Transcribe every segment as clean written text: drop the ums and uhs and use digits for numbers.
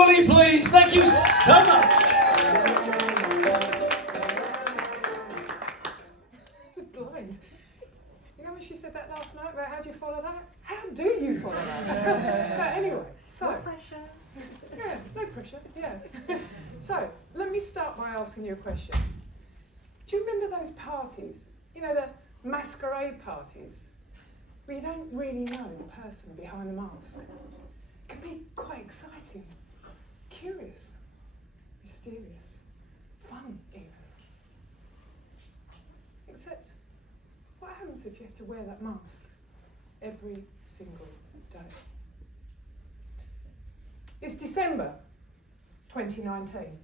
Willie, please. Thank you so much. Blind. You know when she said that last night about how do you follow that? How do you follow that? But anyway, so. No pressure. Yeah, no pressure, yeah. So, let me start by asking you a question. Do you remember those parties? You know, the masquerade parties? Where you don't really know the person behind the mask. It can be quite exciting, curious, mysterious, fun even. Except, what happens if you have to wear that mask every single day? It's December 2019,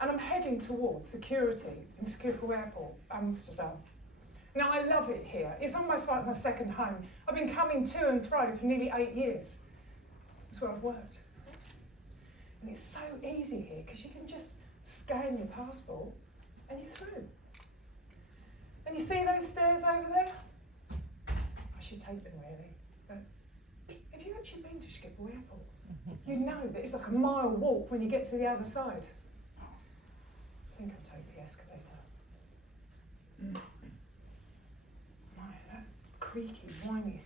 and I'm heading towards security in Schiphol Airport, Amsterdam. Now, I love it here. It's almost like my second home. I've been coming to and fro for nearly 8 years. That's where I've worked. And it's so easy here because you can just scan your passport and you're through. And you see those stairs over there? I should take them really. But have you actually been to Schiphol Airport? You know that it's like a mile walk when you get to the other side. I think I'll take the escalator. My, that creaky, whiny.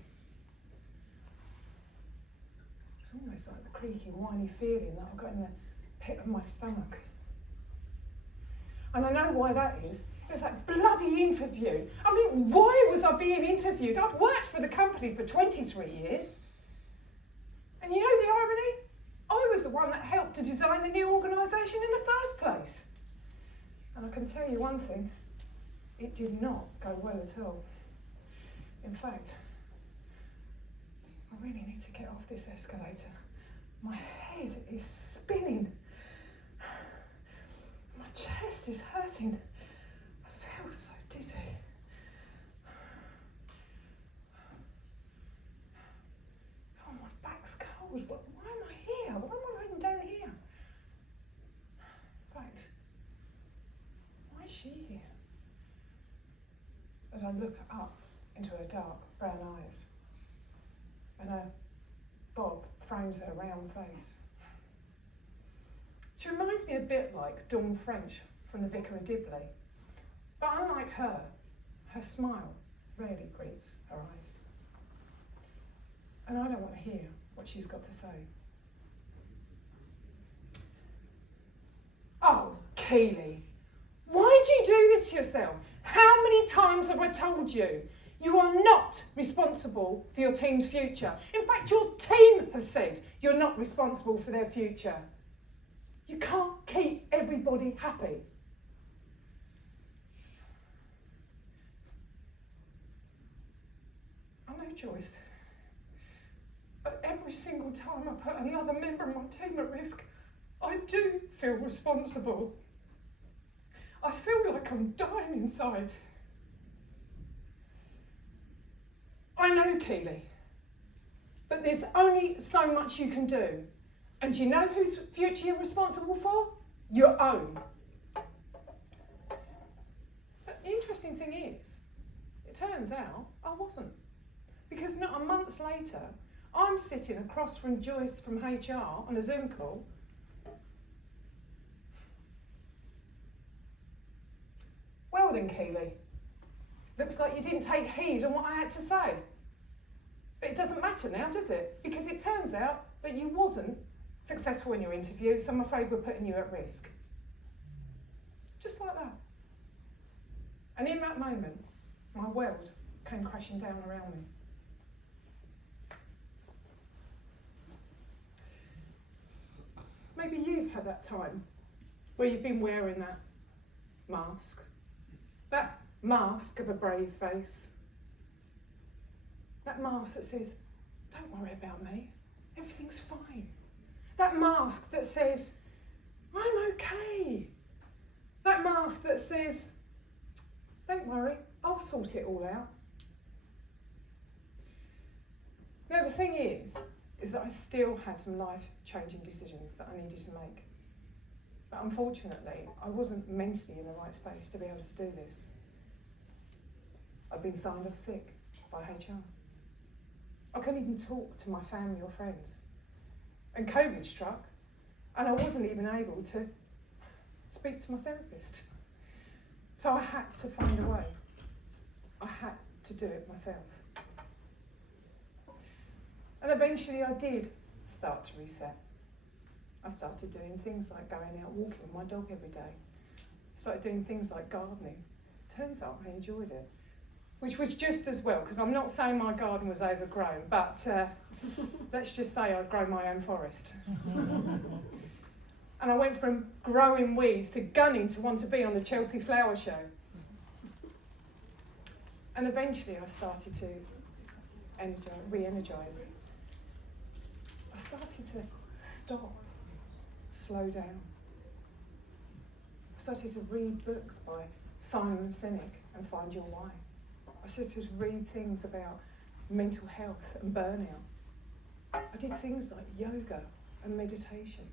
It's almost like the creaky, whiny feeling that I've got in the pit of my stomach. And I know why that is. It was that bloody interview. I mean, why was I being interviewed? I'd worked for the company for 23 years. And you know the irony? I was the one that helped to design the new organisation in the first place. And I can tell you one thing, it did not go well at all. In fact, I really need to get off this escalator. My head is spinning. My chest is hurting. I feel so dizzy. Oh, my back's cold. Why am I here? Why am I lying down here? In fact, why is she here? As I look up into her dark brown eyes, and her bob frames her round face. She reminds me a bit like Dawn French from The Vicar of Dibley, but unlike her, her smile rarely greets her eyes. And I don't want to hear what she's got to say. Oh, Keely, why do you do this to yourself? How many times have I told you? You are not responsible for your team's future. In fact, your team have said you're not responsible for their future. You can't keep everybody happy. I've no choice. But every single time I put another member of my team at risk, I do feel responsible. I feel like I'm dying inside. I know, Keely, but there's only so much you can do. And do you know whose future you're responsible for? Your own. But the interesting thing is, it turns out I wasn't. Because not a month later, I'm sitting across from Joyce from HR on a Zoom call. Well then, Keely, looks like you didn't take heed on what I had to say. But it doesn't matter now, does it? Because it turns out that you wasn't successful in your interview, so I'm afraid we're putting you at risk. Just like that. And in that moment, my world came crashing down around me. Maybe you've had that time where you've been wearing that mask. That mask of a brave face. That mask that says, don't worry about me, everything's fine. That mask that says, I'm okay. That mask that says, don't worry, I'll sort it all out. Now the thing is that I still had some life-changing decisions that I needed to make. But unfortunately, I wasn't mentally in the right space to be able to do this. I'd been signed off sick by HR. I couldn't even talk to my family or friends. And COVID struck, And I wasn't even able to speak to my therapist. So I had to find a way. I had to do it myself. And eventually I did start to reset. I started doing things like going out walking with my dog every day. Started doing things like gardening. Turns out I enjoyed it. Which was just as well, because I'm not saying my garden was overgrown, but let's just say I'd grown my own forest. And I went from growing weeds to gunning to want to be on the Chelsea Flower Show. And eventually I started to re-energise. I started to stop, slow down. I started to read books by Simon Sinek and Find Your Why. I started to read things about mental health and burnout. I did things like yoga and meditation.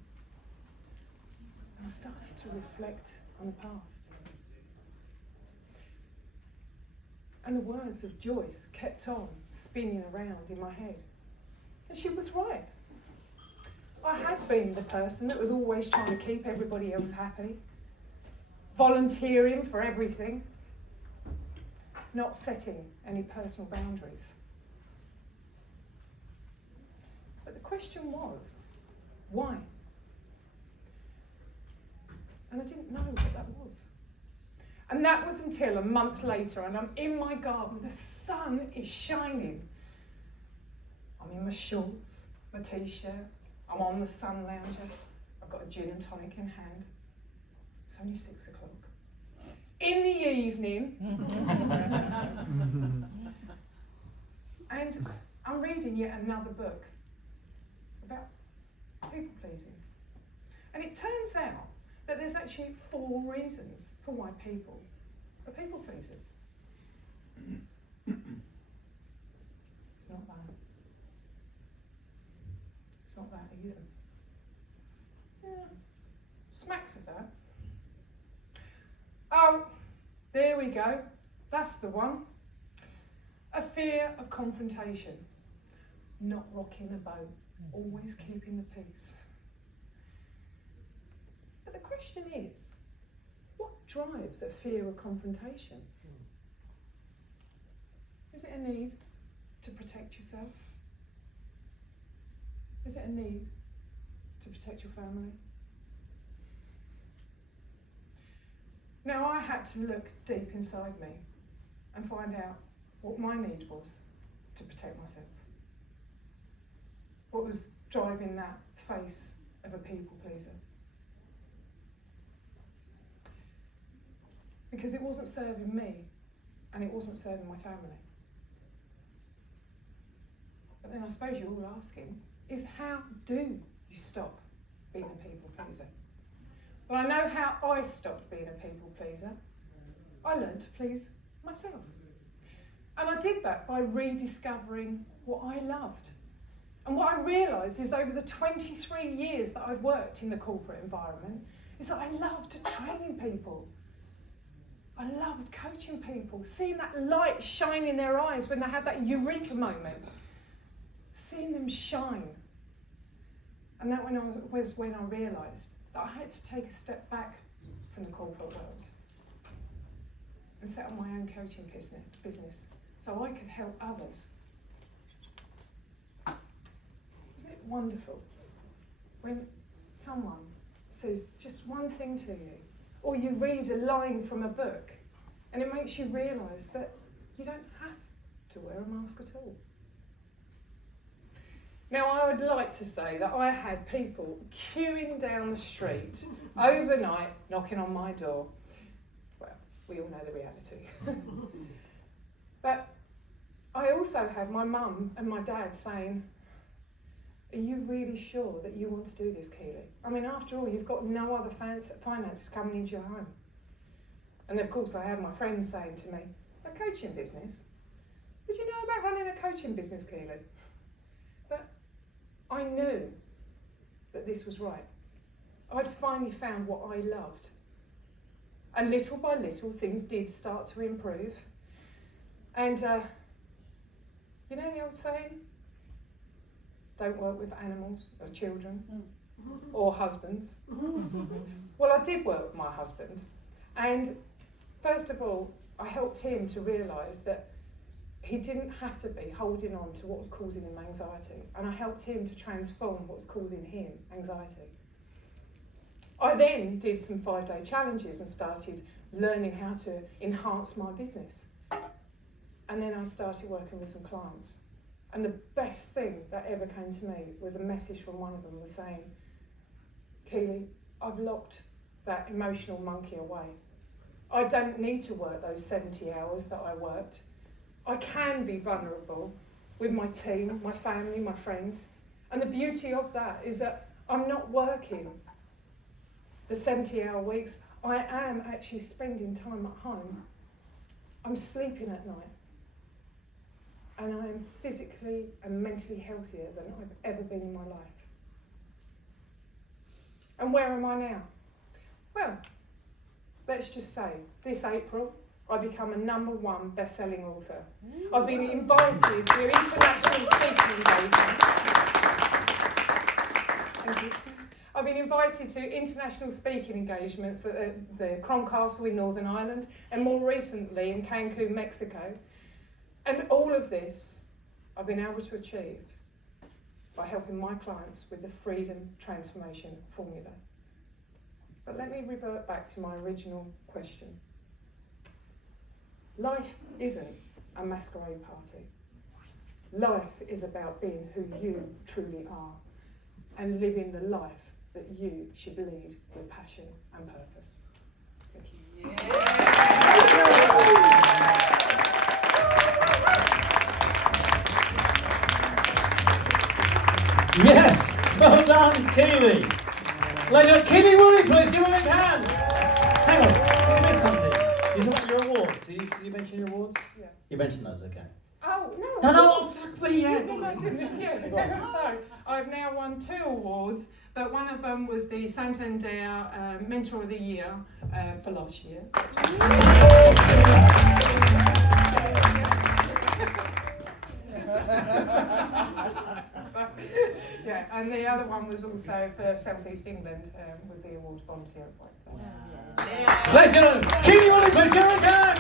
And I started to reflect on the past. And the words of Joyce kept on spinning around in my head. And she was right. I had been the person that was always trying to keep everybody else happy, volunteering for everything, not setting any personal boundaries. But the question was, why? And I didn't know what that was. And that was until a month later, and I'm in my garden, the sun is shining. I'm in my shorts, my t-shirt, I'm on the sun lounger, I've got a gin and tonic in hand. It's only 6 o'clock. In the evening, and I'm reading yet another book about people pleasing. And it turns out that there's actually 4 reasons for why people are people pleasers. It's not that. It's not that either. Yeah, smacks of that. Oh, there we go. That's the one. A fear of confrontation. Not rocking the boat. Always keeping the peace. But the question is, what drives a fear of confrontation? Is it a need to protect yourself? Is it a need to protect your family? Now I had to look deep inside me and find out what my need was to protect myself. What was driving that face of a people pleaser? Because it wasn't serving me and it wasn't serving my family. But then I suppose you're all asking, is how do you stop being a people pleaser? Well, I know how I stopped being a people pleaser. I learned to please myself. And I did that by rediscovering what I loved. And what I realised is over the 23 years that I'd worked in the corporate environment, is that I loved training people. I loved coaching people, seeing that light shine in their eyes when they had that eureka moment, seeing them shine. And that was when I realised that I had to take a step back from the corporate world and set up my own coaching business so I could help others. Isn't it wonderful when someone says just one thing to you, or you read a line from a book and it makes you realise that you don't have to wear a mask at all? Now, I would like to say that I had people queuing down the street overnight, knocking on my door. Well, we all know the reality. But I also had my mum and my dad saying, are you really sure that you want to do this, Keely? I mean, after all, you've got no other finances coming into your home. And of course, I had my friends saying to me, a coaching business? Would you know about running a coaching business, Keely? But I knew that this was right. I'd finally found what I loved. And little by little, things did start to improve. And you know the old saying? Don't work with animals or children. or husbands. Well, I did work with my husband, and first of all, I helped him to realise that he didn't have to be holding on to what was causing him anxiety, and I helped him to transform what was causing him anxiety. I then did some 5-day challenges and started learning how to enhance my business. And then I started working with some clients. And the best thing that ever came to me was a message from one of them was saying, Keely, I've locked that emotional monkey away. I don't need to work those 70 hours that I worked. I can be vulnerable with my team, my family, my friends. And the beauty of that is that I'm not working the 70-hour weeks. I am actually spending time at home. I'm sleeping at night. And I am physically and mentally healthier than I've ever been in my life. And where am I now? Well, let's just say, this April, I become a #1 best-selling author. I've been invited to international speaking engagements. Thank you. I've been invited to international speaking engagements at the Cron Castle in Northern Ireland, and more recently in Cancun, Mexico. And all of this I've been able to achieve by helping my clients with the Freedom Transformation Formula. But let me revert back to my original question. Life isn't a masquerade party. Life is about being who you truly are and living the life that you should lead with passion and purpose. Thank you. Yes, well done, Keely. Ladies, Keely Woolley, please give her a big hand. Hang on, did you miss something? You talk about your awards. Did you mention your awards? Yeah. You mentioned those, okay. Oh, no. No, fuck me, yeah. No, I didn't. Yeah. So, I've now won 2 awards, but one of them was the Santander Mentor of the Year for last year. So, yeah, and the other one was also for South East England, was the award volunteer. Ladies and gentlemen, Keely Woolley, please give her a hand.